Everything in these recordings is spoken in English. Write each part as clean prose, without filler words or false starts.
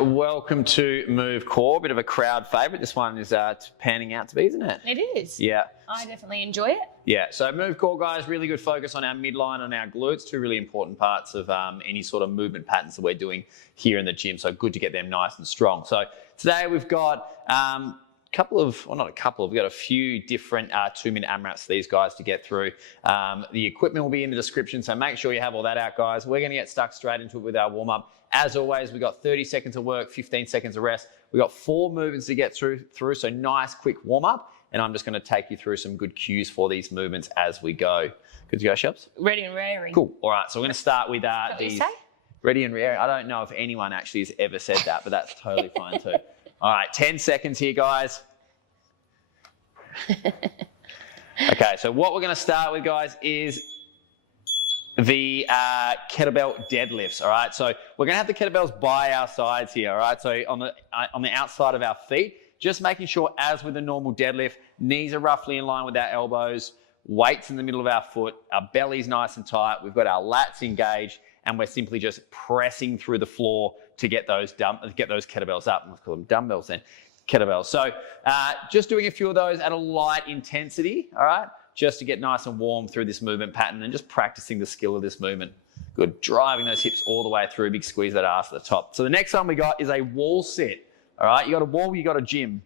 welcome to Move Core. Bit of a crowd favourite. This one is panning out to be, isn't it? It is. Yeah. I definitely enjoy it. Yeah, so Move Core, guys, really good focus on our midline and our glutes, two really important parts of any sort of movement patterns that we're doing here in the gym. So good to get them nice and strong. So today we've got we've got a few different 2-minute AMRAPs for these guys to get through. The equipment will be in the description, so make sure you have all that out, guys. We're going to get stuck straight into it with our warm-up. As always, we've got 30 seconds of work, 15 seconds of rest. We've got 4 movements to get through, so nice, quick warm-up. And I'm just going to take you through some good cues for these movements as we go. Good to go, Shelps? Ready and raring. Cool. All right, so we're going to start with these. Say? Ready and raring. I don't know if anyone actually has ever said that, but that's totally fine too. All right, 10 seconds here, guys. Okay, so what we're going to start with, guys, is the kettlebell deadlifts. All right, so we're going to have the kettlebells by our sides here. All right, so on the outside of our feet, just making sure, as with a normal deadlift, knees are roughly in line with our elbows, weights in the middle of our foot, our belly's nice and tight, we've got our lats engaged, and we're simply just pressing through the floor to get those kettlebells up. Let's call them dumbbells then, kettlebells. So just doing a few of those at a light intensity, all right, just to get nice and warm through this movement pattern and just practicing the skill of this movement. Good, driving those hips all the way through, big squeeze that ass at the top. So the next one we got is a wall sit. All right, you got a wall, you got a gym.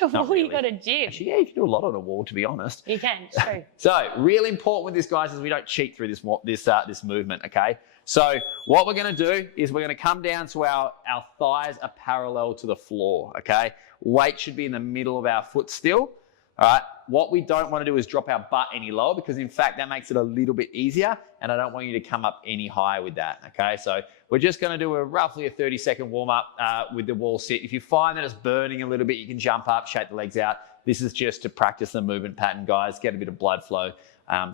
Got a wall, really. You got a gym. Actually, yeah, you can do a lot on a wall, to be honest. You can, it's true. So, really important with this, guys, is we don't cheat through this movement, okay? So, what we're going to do is we're going to come down to our thighs are parallel to the floor, okay? Weight should be in the middle of our foot still, all right? What we don't want to do is drop our butt any lower, because, in fact, that makes it a little bit easier, and I don't want you to come up any higher with that, okay? So, we're just going to do roughly a 30-second warm-up with the wall sit. If you find that it's burning a little bit, you can jump up, shake the legs out. This is just to practice the movement pattern, guys. Get a bit of blood flow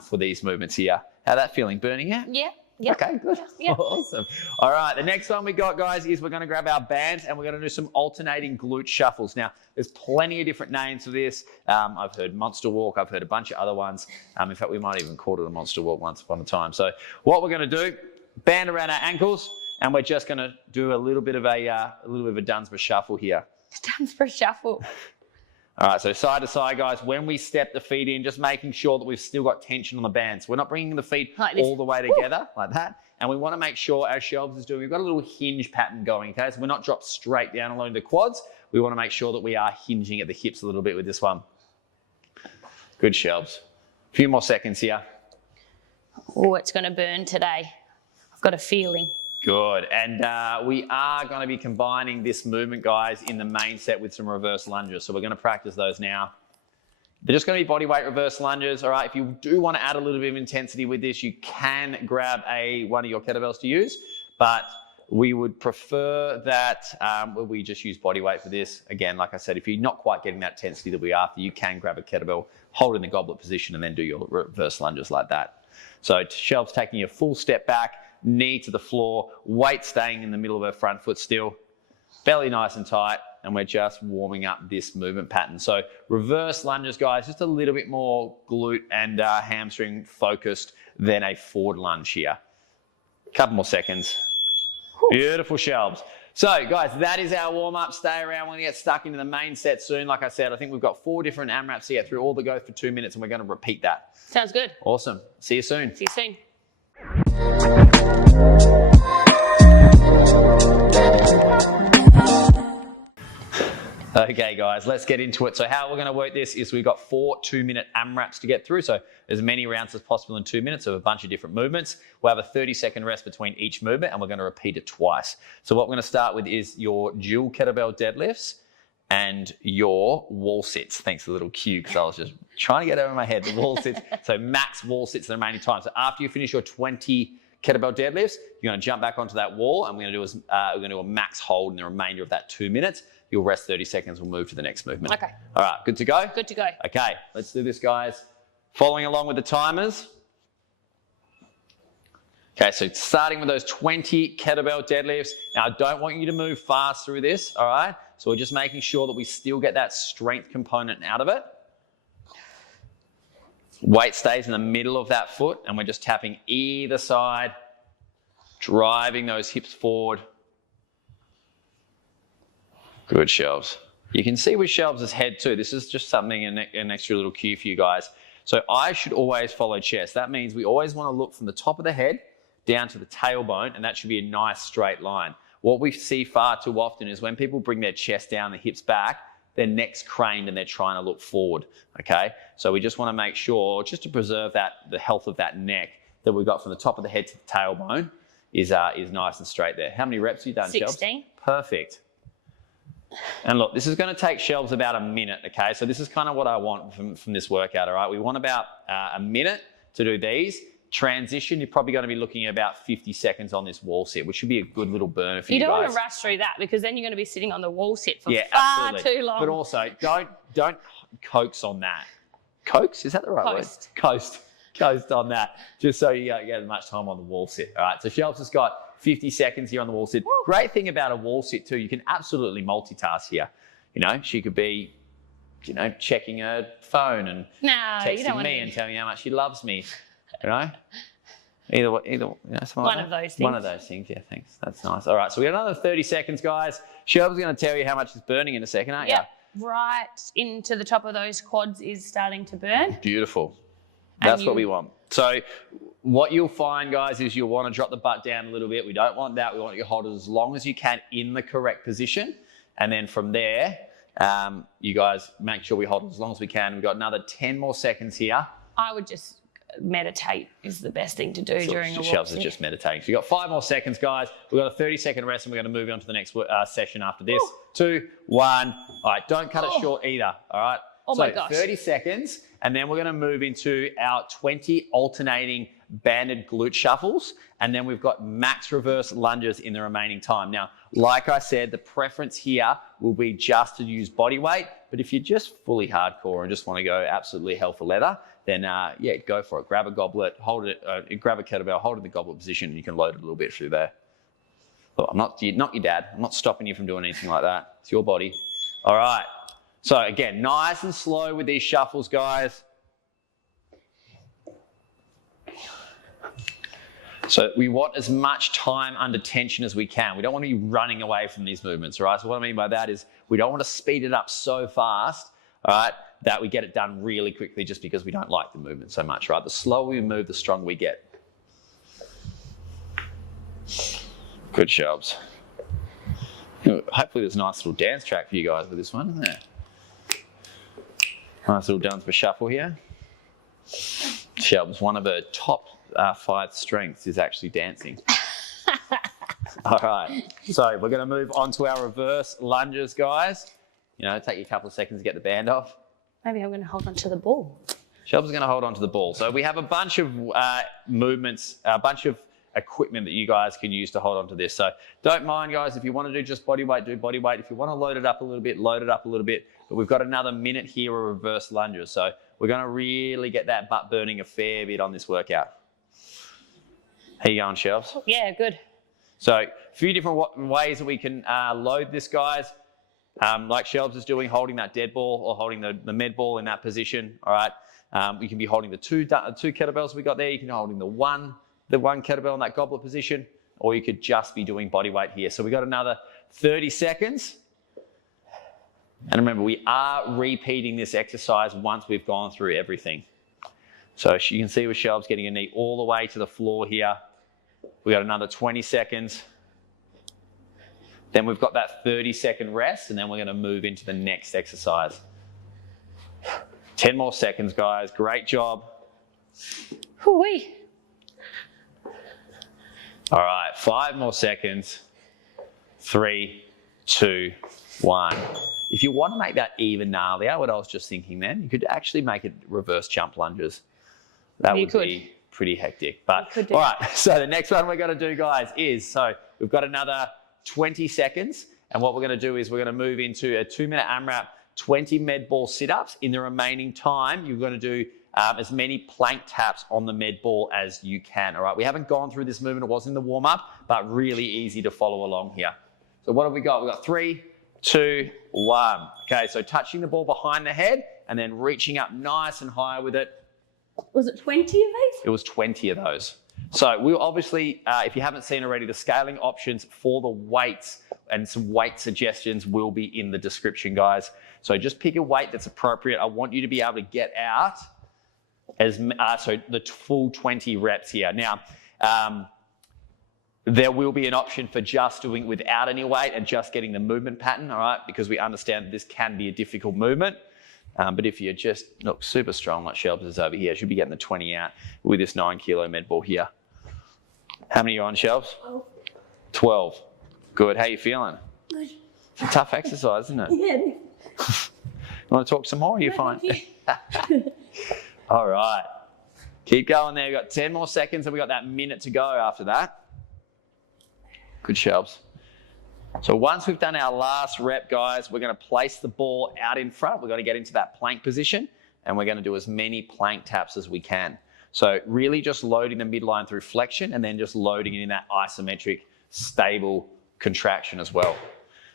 for these movements here. How that feeling? Burning out? Yeah. Yep. Okay, good. Yep. Awesome. All right, the next one we got, guys, is we're going to grab our bands and we're going to do some alternating glute shuffles. Now, there's plenty of different names for this. I've heard monster walk. I've heard a bunch of other ones. In fact, we might even call it a monster walk once upon a time. So what we're going to do, band around our ankles, and we're just going to do a little bit of a Dunsborough shuffle here. Dunsborough shuffle. All right, so side to side, guys. When we step the feet in, just making sure that we've still got tension on the bands. We're not bringing the feet all the way together like that. And we want to make sure, as Shelves is doing, we've got a little hinge pattern going, okay? So we're not dropped straight down along the quads. We want to make sure that we are hinging at the hips a little bit with this one. Good, Shelves. A few more seconds here. Oh, it's going to burn today. I've got a feeling. Good, and we are going to be combining this movement, guys, in the main set with some reverse lunges. So we're going to practice those now. They're just going to be body weight reverse lunges, all right? If you do want to add a little bit of intensity with this, you can grab one of your kettlebells to use, but we would prefer that we just use body weight for this. Again, like I said, if you're not quite getting that intensity that we're after, you can grab a kettlebell, hold it in the goblet position, and then do your reverse lunges like that. So Shelves taking a full step back, knee to the floor, weight staying in the middle of her front foot still, belly nice and tight, and we're just warming up this movement pattern. So reverse lunges, guys, just a little bit more glute and hamstring focused than a forward lunge here. Couple more seconds. Beautiful, Shelves. So, guys, that is our warm-up. Stay around. We're going to get stuck into the main set soon. Like I said, I think we've got 4 different AMRAPs to get through, all that go for 2 minutes, and we're going to repeat that. Sounds good. Awesome. See you soon. See you soon. Okay, guys, let's get into it. So how we're going to work this is we've got 4 2-minute AMRAPs to get through. So as many rounds as possible in 2 minutes of a bunch of different movements. We'll have a 30-second rest between each movement, and we're going to repeat it twice. So what we're going to start with is your dual kettlebell deadlifts and your wall sits. Thanks for the little cue, because I was just trying to get over my head. The wall sits. So max wall sits the remaining time. So after you finish your 20 kettlebell deadlifts, you're going to jump back onto that wall, and we're going to do a max hold in the remainder of that 2 minutes. You'll rest 30 seconds. We'll move to the next movement. Okay. All right, good to go? Good to go. Okay, let's do this, guys. Following along with the timers. Okay, so starting with those 20 kettlebell deadlifts. Now, I don't want you to move fast through this, all right? So we're just making sure that we still get that strength component out of it. Weight stays in the middle of that foot, and we're just tapping either side, driving those hips forward. Good, Shelves. You can see with Shelves' head too. This is just something, an extra little cue for you guys. So I should always follow chest. That means we always want to look from the top of the head down to the tailbone, and that should be a nice straight line. What we see far too often is when people bring their chest down, the hips back, their neck's craned and they're trying to look forward, okay? So we just want to make sure, just to preserve the health of that neck, that we've got from the top of the head to the tailbone is nice and straight there. How many reps have you done, 16. Shelves? Perfect. And look, this is going to take Shelves about a minute, okay? So this is kind of what I want from this workout, all right? We want about a minute to do these. Transition, you're probably going to be looking at about 50 seconds on this wall sit, which should be a good little burner for you guys. You don't want to rush through that because then you're going to be sitting on the wall sit for far absolutely. too long. But also, don't coax on that. Coax? Is that the right word? Coast on that, just so you don't get as much time on the wall sit. All right, so Shelves has got 50 seconds here on the wall sit. Woo. Great thing about a wall sit too, you can absolutely multitask here. You know, she could be, checking her phone and texting me and telling me how much she loves me. You know, one of those things. One of those things. Yeah, thanks. That's nice. All right, so we got another 30 seconds, guys. Shelves going to tell you how much is burning in a second, aren't you? Yeah, right into the top of those quads is starting to burn. Beautiful. That's what we want. So what you'll find, guys, is you'll want to drop the butt down a little bit. We don't want that. We want you to hold it as long as you can in the correct position. And then from there, you guys make sure we hold it as long as we can. We've got another 10 more seconds here. I would just meditate is the best thing to do during a walk. Shelves is just meditating. So you've got 5 more seconds, guys. We've got a 30-second rest and we're going to move on to the next session after this. 2, 1. All right, don't cut it short either, all right? Oh my gosh. 30 seconds, and then we're going to move into our 20 alternating banded glute shuffles, and then we've got max reverse lunges in the remaining time. Now, like I said, the preference here will be just to use body weight, but if you're just fully hardcore and just want to go absolutely hell for leather, then go for it. Grab a goblet, hold it, grab a kettlebell, hold it in the goblet position, and you can load it a little bit through there. Look, I'm not your dad. I'm not stopping you from doing anything like that. It's your body. All right. So again, nice and slow with these shuffles, guys. So we want as much time under tension as we can. We don't want to be running away from these movements, all right? So what I mean by that is we don't want to speed it up so fast, all right, that we get it done really quickly just because we don't like the movement so much, right? The slower we move, the stronger we get. Good Shelves. Hopefully there's a nice little dance track for you guys with this one, isn't there? Nice little dance for shuffle here. Shelves, one of her top 5 strengths is actually dancing. All right, so we're going to move on to our reverse lunges, guys. Take you a couple of seconds to get the band off. Maybe I'm going to hold on to the ball. Shelves is going to hold on to the ball. So we have a bunch of movements, a bunch of equipment that you guys can use to hold on to this. So don't mind, guys, if you want to do just body weight, do body weight. If you want to load it up a little bit, load it up a little bit. But we've got another minute here of reverse lunges. So we're going to really get that butt burning a fair bit on this workout. How you going, Shelves? Yeah, good. So a few different ways that we can load this, guys. Like Shelves is doing, holding that dead ball or holding the med ball in that position. All right. You can be holding the two kettlebells we got there. You can be holding the one kettlebell in that goblet position, or you could just be doing body weight here. So we got another 30 seconds. And remember, we are repeating this exercise once we've gone through everything. So you can see with Shelves getting a knee all the way to the floor here. We got another 20 seconds. Then we've got that 30-second rest, and then we're going to move into the next exercise. 10 more seconds, guys. Great job. Hoo-wee. All right, 5 more seconds. 3, 2, 1. If you want to make that even gnarlier, what I was just thinking then, you could actually make it reverse jump lunges. That would be pretty hectic. But all right, so the next one we're going to do, guys, is, so we've got another 20 seconds. And what we're going to do is we're going to move into a 2-minute AMRAP, 20 med ball sit-ups. In the remaining time, you're going to do as many plank taps on the med ball as you can. All right, we haven't gone through this movement. It was in the warm-up, but really easy to follow along here. So what have we got? We've got 3, 2, 1. Okay, so touching the ball behind the head and then reaching up nice and high with it. Was it 20 of these? It was 20 of those. So we'll obviously, if you haven't seen already, the scaling options for the weights and some weight suggestions will be in the description, guys. So just pick a weight that's appropriate. I want you to be able to get out the full 20 reps here. Now, there will be an option for just doing without any weight and just getting the movement pattern, all right? Because we understand that this can be a difficult movement. But if you're just look super strong like Shelbs is over here, should be getting the 20 out with this 9 kilo med ball here. How many are you on, Shelbs? 12. 12. Good. How you feeling? Good. It's a tough exercise, isn't it? Yeah. You want to talk some more? You're fine. All right. Keep going there. We've got 10 more seconds and we've got that minute to go after that. Good, Shelbs. So once we've done our last rep, guys, we're going to place the ball out in front. We're going to get into that plank position and we're going to do as many plank taps as we can. So really just loading the midline through flexion and then just loading it in that isometric, stable contraction as well.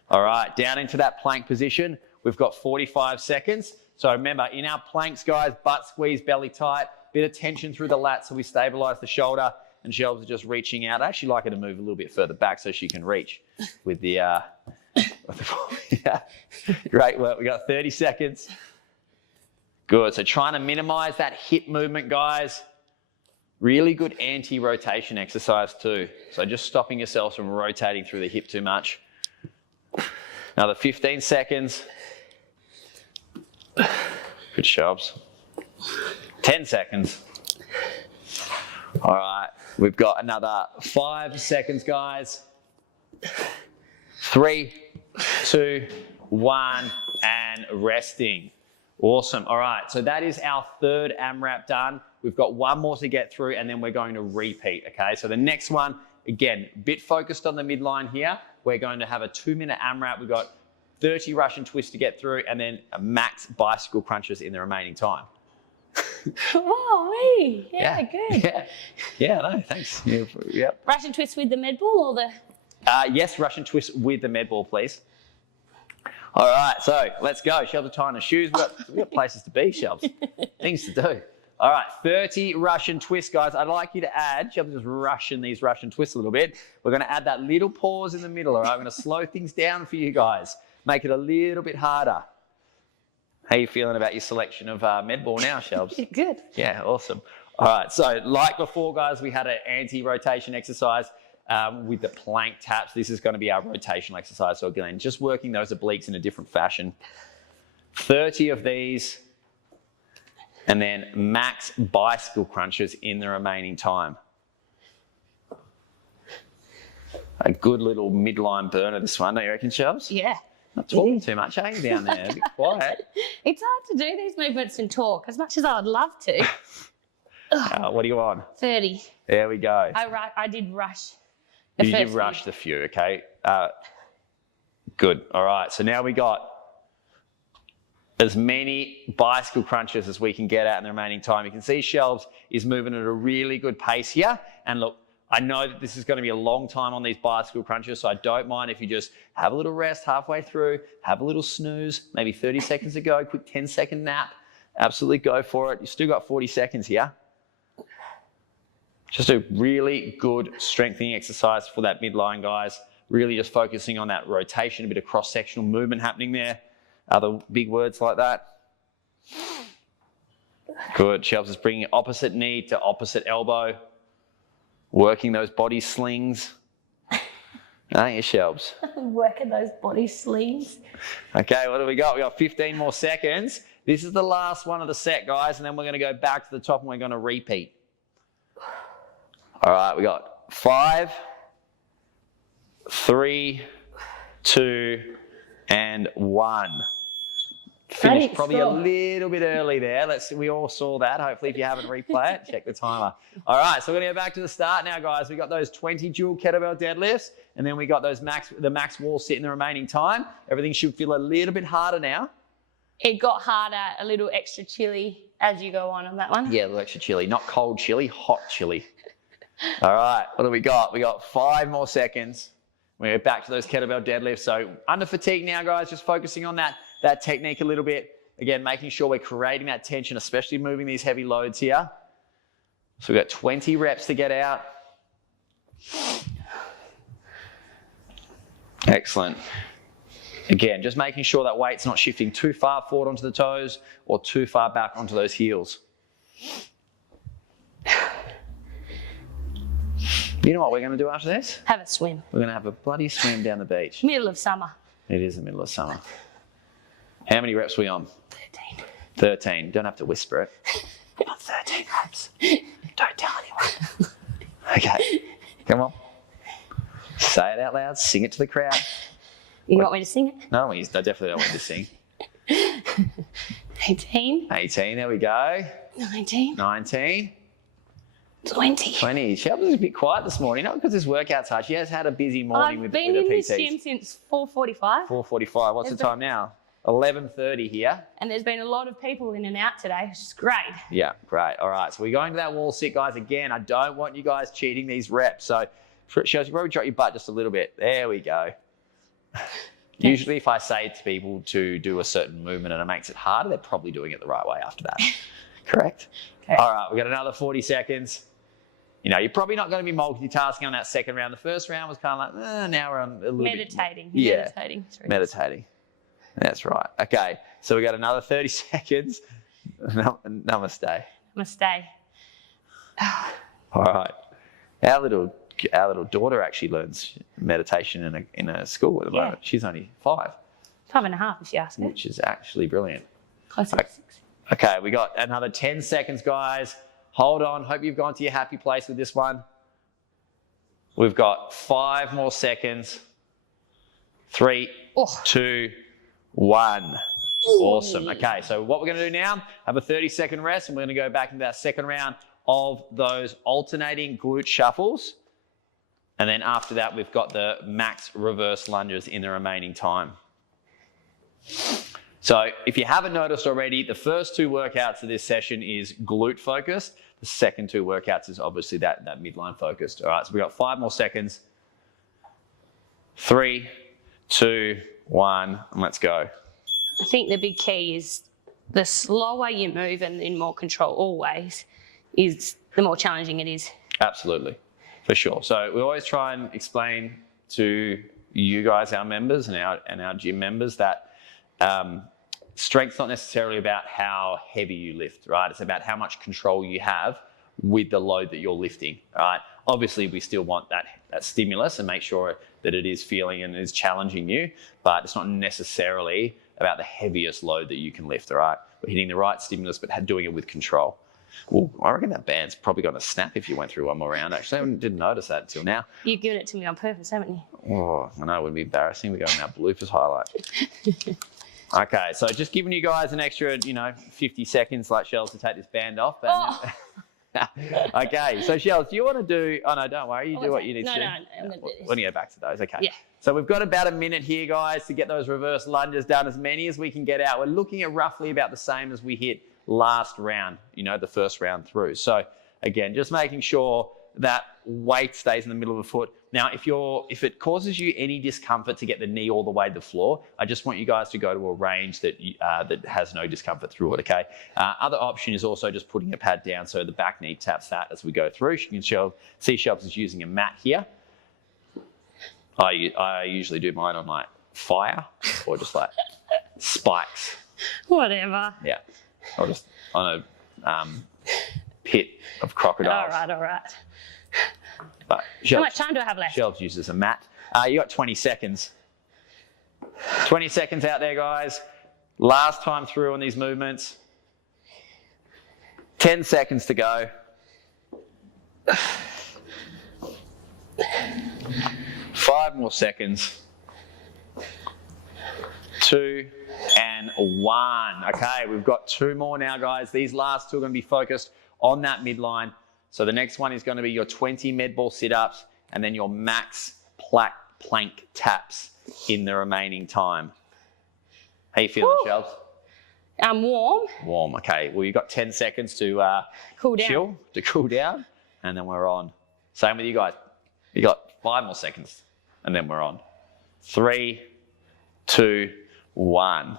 All right, down into that plank position. We've got 45 seconds. So remember, in our planks, guys, butt squeeze, belly tight, bit of tension through the lats so we stabilize the shoulder. And Shelbs are just reaching out. I actually like her to move a little bit further back so she can reach with the, yeah. Great work. We got 30 seconds. Good. So trying to minimize that hip movement, guys. Really good anti-rotation exercise too. So just stopping yourselves from rotating through the hip too much. Another 15 seconds. Good Shelbs. 10 seconds. All right. We've got another 5 seconds, guys. 3, 2, 1, and resting. Awesome. All right. So that is our third AMRAP done. We've got one more to get through, and then we're going to repeat. Okay. So the next one, again, a bit focused on the midline here. We're going to have a 2-minute AMRAP. We've got 30 Russian twists to get through, and then a max bicycle crunches in the remaining time. Oh, me. Yeah, good. Yeah, no, thanks. Yep. Russian twist with the med ball or the... Yes, Russian twist with the med ball, please. All right, so let's go. Shelbs are tying her shoes. We've got places to be, Shelbs. Things to do. All right, 30 Russian twists, guys. I'd like you to add, Shelbs is rushing these Russian twists a little bit. We're going to add that little pause in the middle, all right? I'm going to slow things down for you guys. Make it a little bit harder. How are you feeling about your selection of med ball now, Shelbs? Good. Yeah, awesome. All right, so like before, guys, we had an anti-rotation exercise with the plank taps. This is going to be our rotational exercise. So again, just working those obliques in a different fashion. 30 of these, and then max bicycle crunches in the remaining time. A good little midline burner, this one, don't you reckon, Shelbs? Yeah. Not talking too much, are you, down there? A bit quiet. It's hard to do these movements and talk as much as I would love to. What are you on? 30. There we go. I did rush the You first did rush the few, okay? Good. All right, so now we got as many bicycle crunches as we can get out in the remaining time. You can see Shelbs is moving at a really good pace here. And look, I know that this is going to be a long time on these bicycle crunches, so I don't mind if you just have a little rest halfway through, have a little snooze, maybe 30 seconds to go, quick 10-second nap. Absolutely go for it. You've still got 40 seconds here. Just a really good strengthening exercise for that midline, guys. Really just focusing on that rotation, a bit of cross-sectional movement happening there. Other big words like that. Good. Shelbs is bringing opposite knee to opposite elbow. Working those body slings. Aren't you, Shelbs? Working those body slings. Okay, what do we got? We got 15 more seconds. This is the last one of the set, guys, and then we're going to go back to the top and we're going to repeat. All right, we got 5, 3, 2, and 1. Finished probably a little bit early there. We all saw that. Hopefully, if you haven't replayed it, check the timer. All right, so we're going to go back to the start now, guys. We got those 20 dual kettlebell deadlifts, and then we got those the max wall sit in the remaining time. Everything should feel a little bit harder now. It got harder, a little extra chilly as you go on that one. Yeah, a little extra chilly. Not cold chilly, hot chilly. All right, what do we got? We got 5 more seconds. We're back to those kettlebell deadlifts. So under fatigue now, guys, just focusing on that technique a little bit. Again, making sure we're creating that tension, especially moving these heavy loads here. So we've got 20 reps to get out. Excellent. Again, just making sure that weight's not shifting too far forward onto the toes or too far back onto those heels. You know what we're going to do after this? Have a swim. We're going to have a bloody swim down the beach. Middle of summer. It is the middle of summer. How many reps are we on? 13. 13. Don't have to whisper it. We're on 13 reps. Don't tell anyone. Okay. Come on. Say it out loud. Sing it to the crowd. You want me to sing it? No, I definitely don't want you to sing. 18. 18. There we go. 19. 19. 20. 20. Shelby's is a bit quiet this morning, not because this workout's hard. She has had a busy morning I've with been her in PTs. this gym since 4:45. 4:45. What's the time now? 11:30 here. And there's been a lot of people in and out today, which is great. Yeah, great. All right, so we're going to that wall sit, guys. Again, I don't want you guys cheating these reps. So, Shelby, you probably drop your butt just a little bit. There we go. Usually, if I say to people to do a certain movement and it makes it harder, they're probably doing it the right way after that. Correct? Okay. All right, we've got another 40 seconds. You know, you're probably not going to be multitasking on that second round. The first round was kind of like, now we're on a little Meditating. bit. Yeah, Meditating. meditating. That's right. Okay, so we got another 30 seconds. Namaste. Namaste. All right. Our little daughter actually learns meditation in a school at the moment. She's only 5. 5.5 if you ask me. Which is actually brilliant. Closer to 6. Okay, we got another 10 seconds, guys. Hold on. Hope you've gone to your happy place with this one. We've got 5 more seconds. 3, 2, 1. Awesome. Okay, so what we're going to do now, have a 30-second rest, and we're going to go back into that second round of those alternating glute shuffles. And then after that, we've got the max reverse lunges in the remaining time. So if you haven't noticed already, the first 2 workouts of this session is glute focused. The second 2 workouts is obviously that midline focused. All right, so we've got 5 more seconds. 3, 2, 1, and let's go. I think the big key is the slower you move and in more control always is the more challenging it is. Absolutely, for sure. So we always try and explain to you guys, our members and our gym members, that strength's not necessarily about how heavy you lift, right? It's about how much control you have with the load that you're lifting, right? Obviously, we still want that stimulus and make sure that it is feeling and is challenging you, but it's not necessarily about the heaviest load that you can lift, all right? We're hitting the right stimulus, but doing it with control. Well, I reckon that band's probably going to snap if you went through one more round, actually. I didn't notice that until now. You've given it to me on purpose, haven't you? Oh, I know, it would be embarrassing. We're going to our bloopers highlight. Okay, so just giving you guys an extra, 50 seconds like Shells to take this band off. Okay, so Shells, do you want to do... Oh, no, don't worry. You do what you need to do. No, I'm going to do this. We're going to go back to those. Okay. Yeah. So we've got about a minute here, guys, to get those reverse lunges done, as many as we can get out. We're looking at roughly about the same as we hit last round, the first round through. So, again, just making sure that weight stays in the middle of the foot. Now, if it causes you any discomfort to get the knee all the way to the floor, I just want you guys to go to a range that has no discomfort through it, okay? Other option is also just putting a pad down so the back knee taps that as we go through. You can see Shelps is using a mat here. I usually do mine on like fire or just like spikes. Whatever. Yeah, or just on a pit of crocodiles. All right. But how much time do I have left? Shelves uses a mat. You got 20 seconds. 20 seconds out there, guys. Last time through on these movements. 10 seconds to go. 5 more seconds. 2 and 1. Okay, we've got 2 more now, guys. These last 2 are going to be focused on that midline. So the next one is going to be your 20 med ball sit-ups and then your max plank taps in the remaining time. How you feeling, Shelves? I'm warm. Warm, okay. Well, you've got 10 seconds to cool down, and then we're on. Same with you guys. You got 5 more seconds, and then we're on. 3, 2, 1.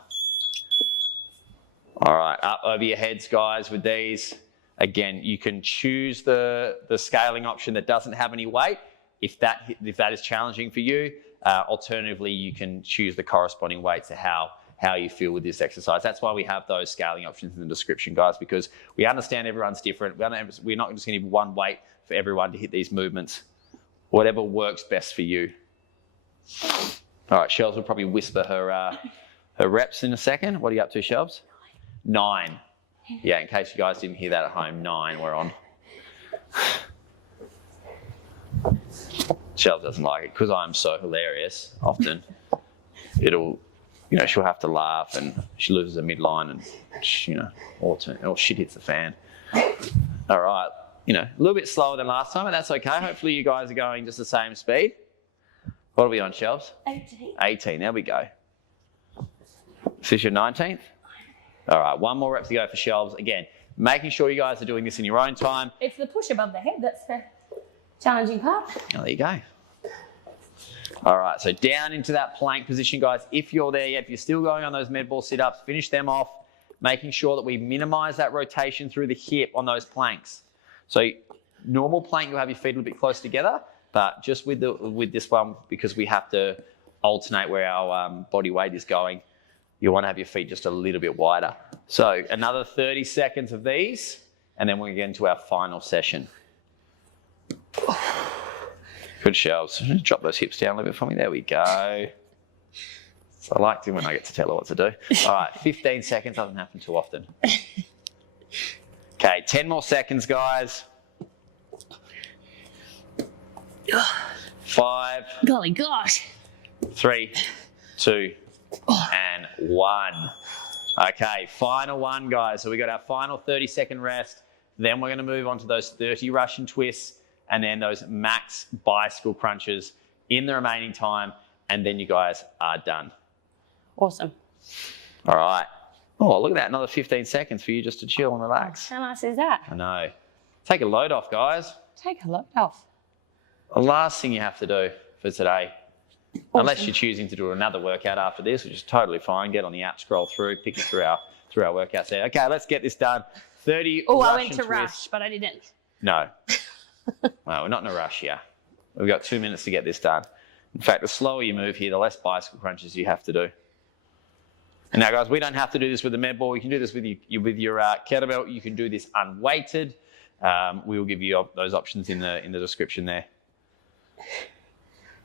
All right, up over your heads, guys, with these. Again, you can choose the scaling option that doesn't have any weight if that is challenging for you. Alternatively, you can choose the corresponding weight to how you feel with this exercise. That's why we have those scaling options in the description, guys, because we understand everyone's different. We're not just going to give one weight for everyone to hit these movements. Whatever works best for you. All right, Shelves will probably whisper her reps in a second. What are you up to, Shelves? 9. Yeah, in case you guys didn't hear that at home, 9 we're on. Shelves doesn't like it because I'm so hilarious. Often it'll, she'll have to laugh and she loses her midline and, or shit hits the fan. All right, a little bit slower than last time, but that's okay. Hopefully you guys are going just the same speed. What are we on, Shelves? 18. 18, there we go. Is this your 19th? All right, one more rep to go for Shelves. Again, making sure you guys are doing this in your own time. It's the push above the head that's the challenging part. Oh, there you go. All right, so down into that plank position, guys. If you're there yet, if you're still going on those med ball sit-ups, finish them off, making sure that we minimize that rotation through the hip on those planks. So normal plank, you'll have your feet a little bit close together, but just with this one, because we have to alternate where our body weight is going, you want to have your feet just a little bit wider. So another 30 seconds of these, and then we'll get into our final session. Good, Shelves. Drop those hips down a little bit for me. There we go. So I like it when I get to tell her what to do. All right, 15 seconds. Doesn't happen too often. Okay, 10 more seconds, guys. 5. Golly gosh. 3, 2, and 1. Okay, final one, guys. So we got our final 30-second rest. Then we're going to move on to those 30 Russian twists and then those max bicycle crunches in the remaining time. And then you guys are done. Awesome. All right. Oh, look at that. Another 15 seconds for you just to chill and relax. How nice is that? I know. Take a load off, guys. Take a load off. The last thing you have to do for today, Awesome. unless you're choosing to do another workout after this, which is totally fine. Get on the app, scroll through, pick it through our workouts there. Okay, let's get this done. 30 Oh, I Russian went to twists. rush, but I didn't. No. Well, we're not in a rush here. We've got 2 minutes to get this done. In fact, the slower you move here, the less bicycle crunches you have to do. And now, guys, we don't have to do this with the med ball. You can do this with your kettlebell. You can do this unweighted. We will give you those options in the description there.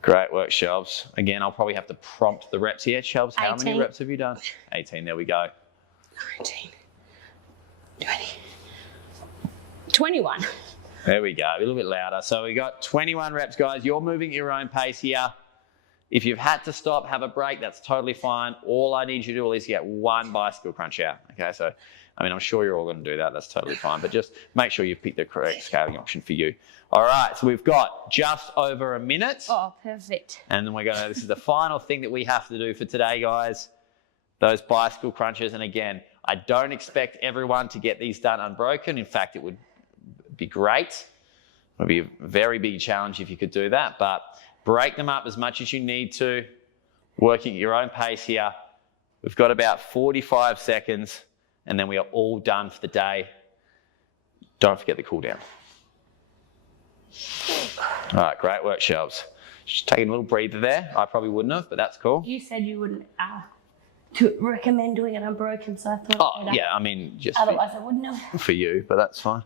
Great work, Shelves. Again, I'll probably have to prompt the reps here. Shelves, how 18. many reps have you done? 18, there we go. 19, 20, 21. There we go, a little bit louder. So we got 21 reps, guys. You're moving at your own pace here. If you've had to stop, have a break, that's totally fine. All I need you to do is get one bicycle crunch out. Okay, so, I'm sure you're all going to do that. That's totally fine. But just make sure you've picked the correct scaling option for you. All right, so we've got just over a minute. Oh, perfect. And then this is the final thing that we have to do for today, guys. Those bicycle crunches. And again, I don't expect everyone to get these done unbroken. In fact, it would be great. It would be a very big challenge if you could do that. But break them up as much as you need to, working at your own pace here. We've got about 45 seconds, and then we are all done for the day. Don't forget the cool down. All right, great work, Shelves. Just taking a little breather there. I probably wouldn't have, but that's cool. You said you wouldn't to recommend doing it unbroken, so I thought. Oh, yeah, just otherwise I wouldn't have. for you, but that's fine.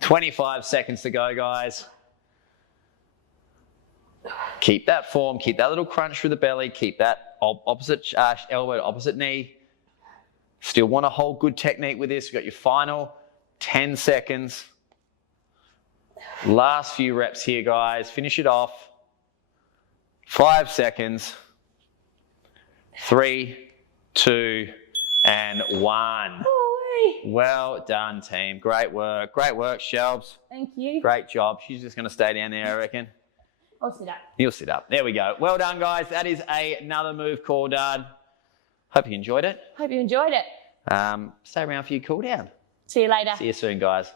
25 seconds to go, guys. Keep that form, keep that little crunch through the belly, keep that opposite elbow to opposite knee. Still want to hold good technique with this. We've got your final 10 seconds. Last few reps here, guys. Finish it off. 5 seconds. 3, 2, and 1. Well done, team. Great work. Great work, Shelves. Thank you. Great job. She's just going to stay down there, I reckon. I'll sit up. You'll sit up. There we go. Well done, guys. That is another move call done. Hope you enjoyed it. Hope you enjoyed it. Stay around for your cool down. See you later. See you soon, guys.